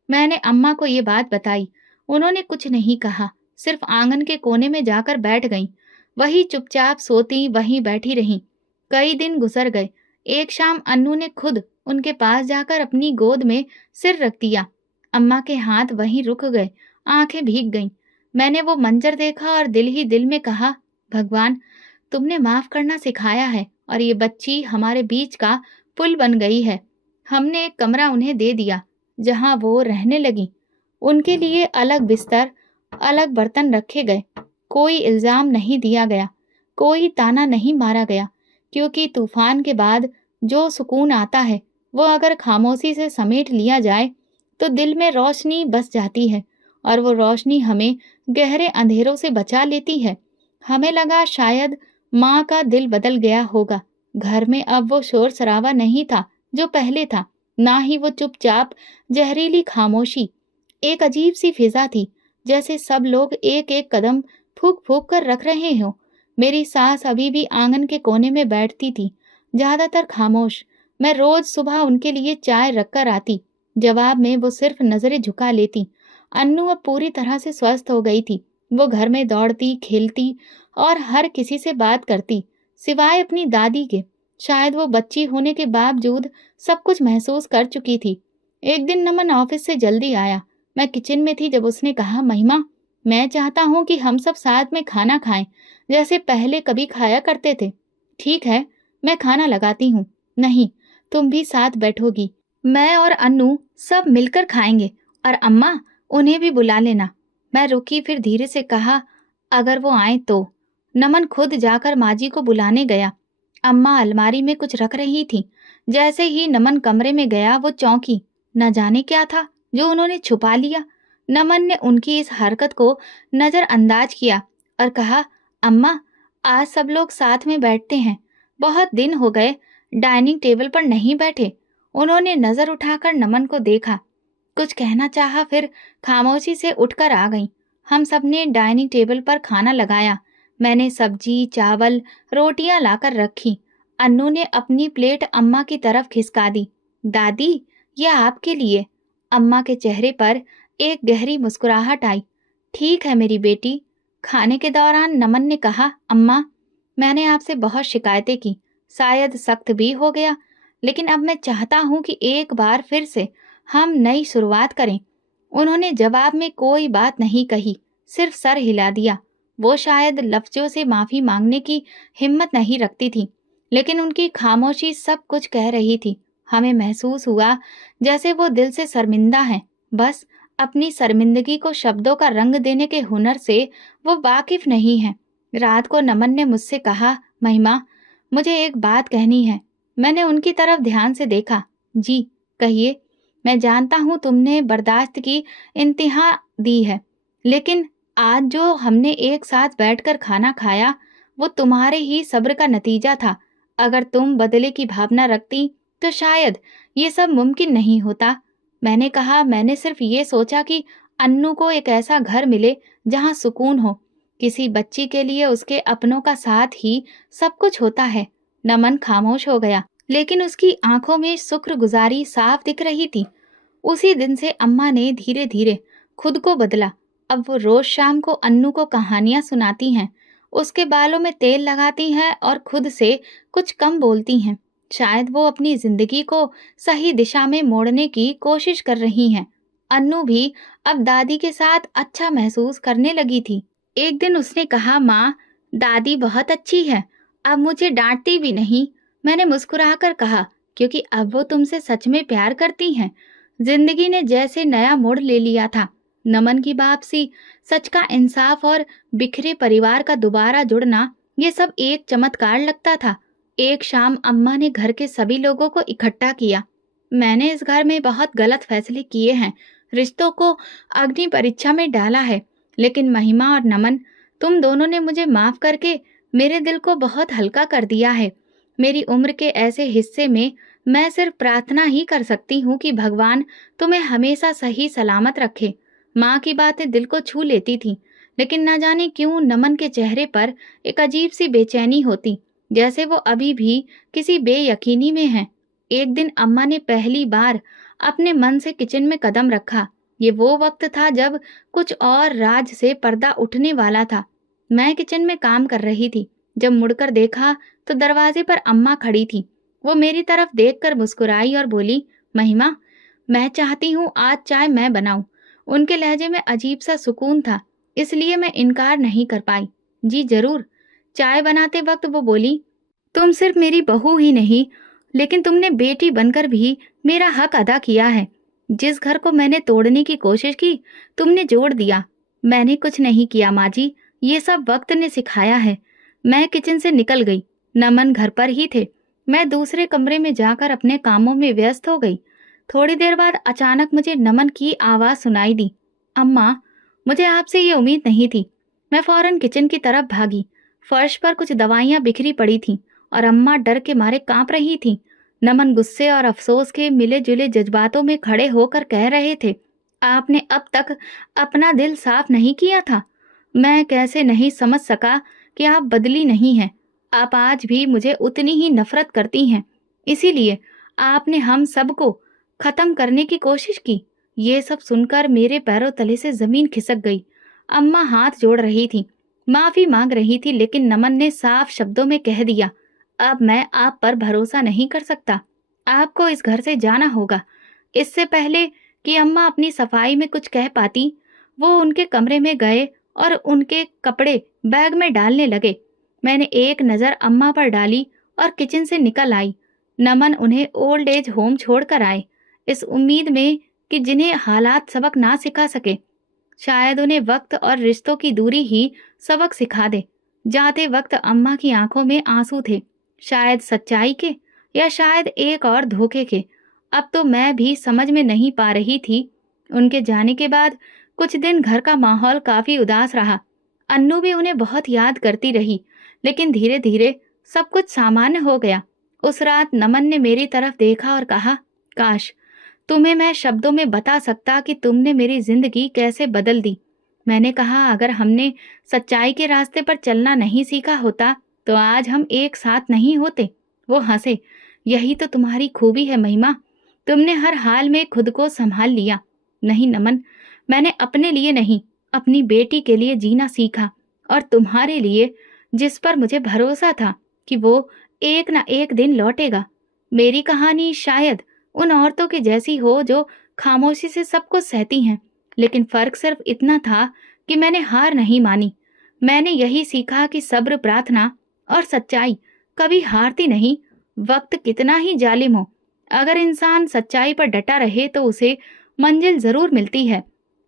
मैंने अम्मा को ये बात बताई। उन्होंने कुछ नहीं कहा, सिर्फ आंगन के कोने में जाकर बैठ गईं। वही चुपचाप सोती, वहीं बैठी रहीं। कई दिन गुजर गए। एक शाम अन्नू ने खुद उनके पास जाकर अपनी गोद में सिर रख दिया। अम्मा के हाथ वहीं रुक गए, आंखें भीग गईं। मैंने वो मंजर देखा और दिल ही दिल में कहा, भगवान, तुमने माफ करना सिखाया है और ये बच्ची हमारे बीच का पुल बन गई है। हमने एक कमरा उन्हें दे दिया जहां वो रहने लगी। उनके लिए अलग बिस्तर, अलग बर्तन रखे गए। कोई इल्जाम नहीं दिया गया, कोई ताना नहीं मारा गया, क्योंकि तूफान के बाद जो सुकून आता है वो अगर खामोशी से समेट लिया जाए तो दिल में रोशनी बस जाती है, और वो रोशनी हमें गहरे अंधेरों से बचा लेती है। हमें लगा शायद माँ का दिल बदल गया होगा। घर में अब वो शोर शराबा नहीं था जो पहले था, ना ही वो चुपचाप जहरीली खामोशी। एक अजीब सी फिजा थी, जैसे सब लोग एक एक कदम फूक फूक कर रख रहे हो। मेरी सास अभी भी आंगन के कोने में बैठती थी, ज्यादातर खामोश। मैं रोज सुबह उनके लिए चाय रखकर आती, जवाब में वो सिर्फ नजरें झुका लेती। अन्नू अब पूरी तरह से स्वस्थ हो गई थी। वो घर में दौड़ती, खेलती और हर किसी से बात करती, सिवाय अपनी दादी के। शायद वो बच्ची होने के बावजूद सब कुछ महसूस कर चुकी थी। एक दिन नमन ऑफिस से जल्दी आया। मैं किचन में थी जब उसने कहा, महिमा, मैं चाहता हूँ कि हम सब साथ में खाना खाएं, जैसे पहले कभी खाया करते थे। ठीक है, मैं खाना लगाती हूँ। नहीं, तुम भी साथ बैठोगी। मैं और अन्नू सब मिलकर खाएंगे, और अम्मा, उन्हें भी बुला लेना। मैं रुकी, फिर धीरे से कहा, अगर वो आए तो। नमन खुद जाकर माँ जी को बुलाने गया। अम्मा अलमारी में कुछ रख रही थी। जैसे ही नमन कमरे में गया वो चौंकी। न जाने क्या था जो उन्होंने छुपा लिया। नमन ने उनकी इस हरकत को नजरअंदाज किया और कहा, अम्मा, आज सब लोग साथ में बैठते हैं। बहुत दिन हो गए डाइनिंग टेबल पर नहीं बैठे। उन्होंने नजर उठाकर नमन को देखा, कुछ कहना चाहा, फिर खामोशी से उठकर आ गईं। हम सबने डाइनिंग टेबल पर खाना लगाया। मैंने सब्जी, चावल, रोटियां लाकर रखी। अन्नू ने अपनी प्लेट अम्मा की तरफ खिसका दी। दादी, यह आपके लिए। अम्मा के चेहरे पर एक गहरी मुस्कुराहट आई। ठीक है मेरी बेटी। खाने के दौरान नमन ने कहा, अम्मा, मैंने आपसे बहुत शिकायतें की, शायद सख्त भी हो गया, लेकिन अब मैं चाहता हूँ कि एक बार फिर से हम नई शुरुआत करें। उन्होंने जवाब में कोई बात नहीं कही, सिर्फ सर हिला दिया। वो शायद लफ्जों से माफी मांगने की हिम्मत नहीं रखती थी, लेकिन उनकी खामोशी सब कुछ कह रही थी। हमें महसूस हुआ जैसे वो दिल से शर्मिंदा हैं, बस अपनी शर्मिंदगी को शब्दों का रंग देने के हुनर से वो वाकिफ नहीं है। रात को नमन ने मुझसे कहा, महिमा, मुझे एक बात कहनी है। मैंने उनकी तरफ ध्यान से देखा। जी, कहिए। मैं जानता हूँ तुमने बर्दाश्त की इंतहा दी है, लेकिन आज जो हमने एक साथ बैठकर खाना खाया, वो तुम्हारे ही सब्र का नतीजा था। अगर तुम बदले की भावना रखती, तो शायद ये सब मुमकिन नहीं होता। मैंने कहा, मैंने सिर्फ ये सोचा कि अन्नू को एक ऐसा घर मिले जहाँ सुकून हो। किसी बच्ची के लिए उसके अपनों का साथ ही सब कुछ होता है। नमन खामोश हो गया, लेकिन उसकी आंखों में शुक्रगुजारी साफ दिख रही थी। उसी दिन से अम्मा ने धीरे धीरे खुद को बदला। अब वो रोज शाम को अन्नू को कहानियां सुनाती हैं, उसके बालों में तेल लगाती हैं और खुद से कुछ कम बोलती हैं। शायद वो अपनी जिंदगी को सही दिशा में मोड़ने की कोशिश कर रही हैं। अन्नू भी अब दादी के साथ अच्छा महसूस करने लगी थी। एक दिन उसने कहा, माँ, दादी बहुत अच्छी है, अब मुझे डांटती भी नहीं। मैंने मुस्कुराकर कहा, क्योंकि अब वो तुमसे सच में प्यार करती हैं। जिंदगी ने जैसे नया मोड़ ले लिया था। नमन की वापसी, सच का इंसाफ और बिखरे परिवार का दोबारा जुड़ना, ये सब एक चमत्कार लगता था। एक शाम अम्मा ने घर के सभी लोगों को इकट्ठा किया। मैंने इस घर में बहुत गलत फैसले किए हैं, रिश्तों को अग्नि परीक्षा में डाला है, लेकिन महिमा और नमन, तुम दोनों ने मुझे माफ करके मेरे दिल को बहुत हल्का कर दिया है। मेरी उम्र के ऐसे हिस्से में मैं सिर्फ प्रार्थना ही कर सकती हूँ कि भगवान तुम्हें हमेशा सही सलामत रखे। माँ की बातें दिल को छू लेती थी, लेकिन न जाने क्यों नमन के चेहरे पर एक अजीब सी बेचैनी होती, जैसे वो अभी भी किसी बेयकीनी में है। एक दिन अम्मा ने पहली बार अपने मन से किचन में कदम रखा। ये वो वक्त था जब कुछ और राज से पर्दा उठने वाला था। मैं किचन में काम कर रही थी। जब मुड़कर देखा तो दरवाजे पर अम्मा खड़ी थी। वो मेरी तरफ देखकर मुस्कुराई और बोली, महिमा, मैं चाहती हूँ आज चाय मैं बनाऊं। उनके लहजे में अजीब सा सुकून था, इसलिए मैं इनकार नहीं कर पाई। जी जरूर। चाय बनाते वक्त वो बोली, तुम सिर्फ मेरी बहू ही नहीं, लेकिन तुमने बेटी बनकर भी मेरा हक अदा किया है। जिस घर को मैंने तोड़ने की कोशिश की, तुमने जोड़ दिया। मैंने कुछ नहीं किया माँ जी, ये सब वक्त ने सिखाया है। मैं किचन से निकल गई। नमन घर पर ही थे। मैं दूसरे कमरे में जाकर अपने कामों में व्यस्त हो गई। थोड़ी देर बाद अचानक मुझे नमन की आवाज सुनाई दी, अम्मा, मुझे आपसे ये उम्मीद नहीं थी। मैं फौरन किचन की तरफ भागी। फर्श पर कुछ दवाइयां बिखरी पड़ी थीं और अम्मा डर के मारे कांप रही थीं। नमन गुस्से और अफसोस के मिले जुले जज्बातों में खड़े होकर कह रहे थे, आपने अब तक अपना दिल साफ नहीं किया था। मैं कैसे नहीं समझ सका कि आप बदली नहीं हैं। आप आज भी मुझे उतनी ही नफरत करती हैं। इसीलिए आपने हम सबको खत्म करने की कोशिश की। ये सब सुनकर मेरे पैरों तले से जमीन खिसक गई। अम्मा हाथ जोड़ रही थी, माफी मांग रही थी, लेकिन नमन ने साफ शब्दों में कह दिया, अब मैं आप पर भरोसा नहीं कर सकता। आपको इस घर से जाना होगा। इससे पहले कि अम्मा अपनी सफाई में कुछ कह पाती, वो उनके कमरे में गए और उनके कपड़े बैग में डालने लगे। मैंने एक नज़र अम्मा पर डाली और किचन से निकल आई। नमन उन्हें ओल्ड एज होम छोड़कर आए, इस उम्मीद में कि जिन्हें हालात सबक ना सिखा सके, शायद उन्हें वक्त और रिश्तों की दूरी ही सबक सिखा दे। जाते वक्त अम्मा की आंखों में आंसू थे, शायद सच्चाई के या शायद एक और धोखे के। अब तो मैं भी समझ में नहीं पा रही थी। उनके जाने के बाद कुछ दिन घर का माहौल काफी उदास रहा। अन्नू भी उन्हें बहुत याद करती रही, लेकिन धीरे धीरे सब कुछ सामान्य हो गया। उस रात नमन ने मेरी तरफ देखा और कहा, काश तुम्हें मैं शब्दों में बता सकता कि तुमने मेरी जिंदगी कैसे बदल दी। मैंने कहा, अगर हमने सच्चाई के रास्ते पर चलना नहीं सीखा होता तो आज हम एक साथ नहीं होते। वो हंसे, यही तो तुम्हारी खूबी है महिमा, तुमने हर हाल में खुद को संभाल लिया। नहीं नमन, मैंने अपने लिए नहीं, अपनी बेटी के लिए जीना सीखा, और तुम्हारे लिए, जिस पर मुझे भरोसा था कि वो एक ना एक दिन लौटेगा। मेरी कहानी शायद उन औरतों के जैसी हो जो खामोशी से सब कुछ सहती हैं, लेकिन फर्क सिर्फ इतना था कि मैंने हार नहीं मानी। मैंने यही सीखा कि सब्र, प्रार्थना और सच्चाई कभी हारती नहीं। वक्त कितना ही जालिम हो, अगर इंसान सच्चाई पर डटा रहे तो उसे मंजिल जरूर मिलती है।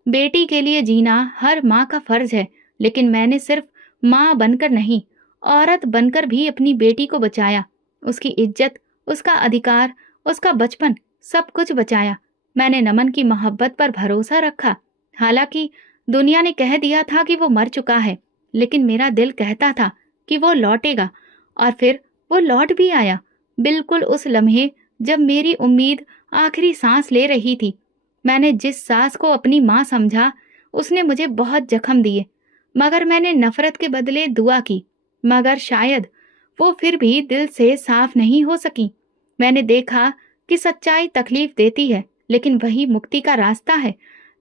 बेटी के लिए जीना हर माँ का फर्ज है, लेकिन मैंने सिर्फ माँ बनकर नहीं, औरत बनकर भी अपनी बेटी को बचाया। उसकी इज्जत, उसका अधिकार, उसका बचपन सब कुछ बचाया। मैंने नमन की मोहब्बत पर भरोसा रखा। हालांकि दुनिया ने कह दिया था कि वो मर चुका है, लेकिन मेरा दिल कहता था कि वो लौटेगा। और फिर वो लौट भी आया, बिल्कुल उस लम्हे जब मेरी उम्मीद आखिरी सांस ले रही थी। मैंने जिस सास को अपनी माँ समझा, उसने मुझे बहुत जख्म दिए, मगर मैंने नफरत के बदले दुआ की। मगर शायद वो फिर भी दिल से साफ नहीं हो सकी। मैंने देखा कि सच्चाई तकलीफ देती है, लेकिन वही मुक्ति का रास्ता है।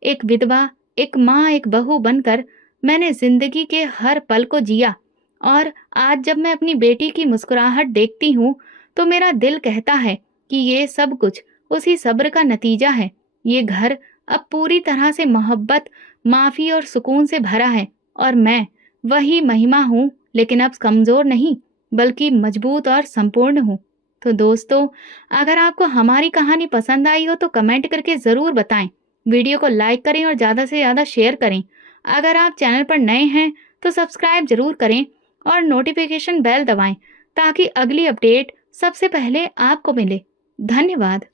एक विधवा, एक माँ, एक बहू बनकर मैंने जिंदगी के हर पल को जिया। और आज जब मैं अपनी बेटी की मुस्कुराहट देखती हूँ, तो मेरा दिल कहता है कि ये सब कुछ उसी सब्र का नतीजा है। ये घर अब पूरी तरह से मोहब्बत, माफी और सुकून से भरा है। और मैं वही महिमा हूँ, लेकिन अब कमजोर नहीं, बल्कि मजबूत और संपूर्ण हूँ। तो दोस्तों, अगर आपको हमारी कहानी पसंद आई हो तो कमेंट करके ज़रूर बताएं। वीडियो को लाइक करें और ज़्यादा से ज़्यादा शेयर करें। अगर आप चैनल पर नए हैं तो सब्सक्राइब जरूर करें और नोटिफिकेशन बेल दबाएं, ताकि अगली अपडेट सबसे पहले आपको मिले। धन्यवाद।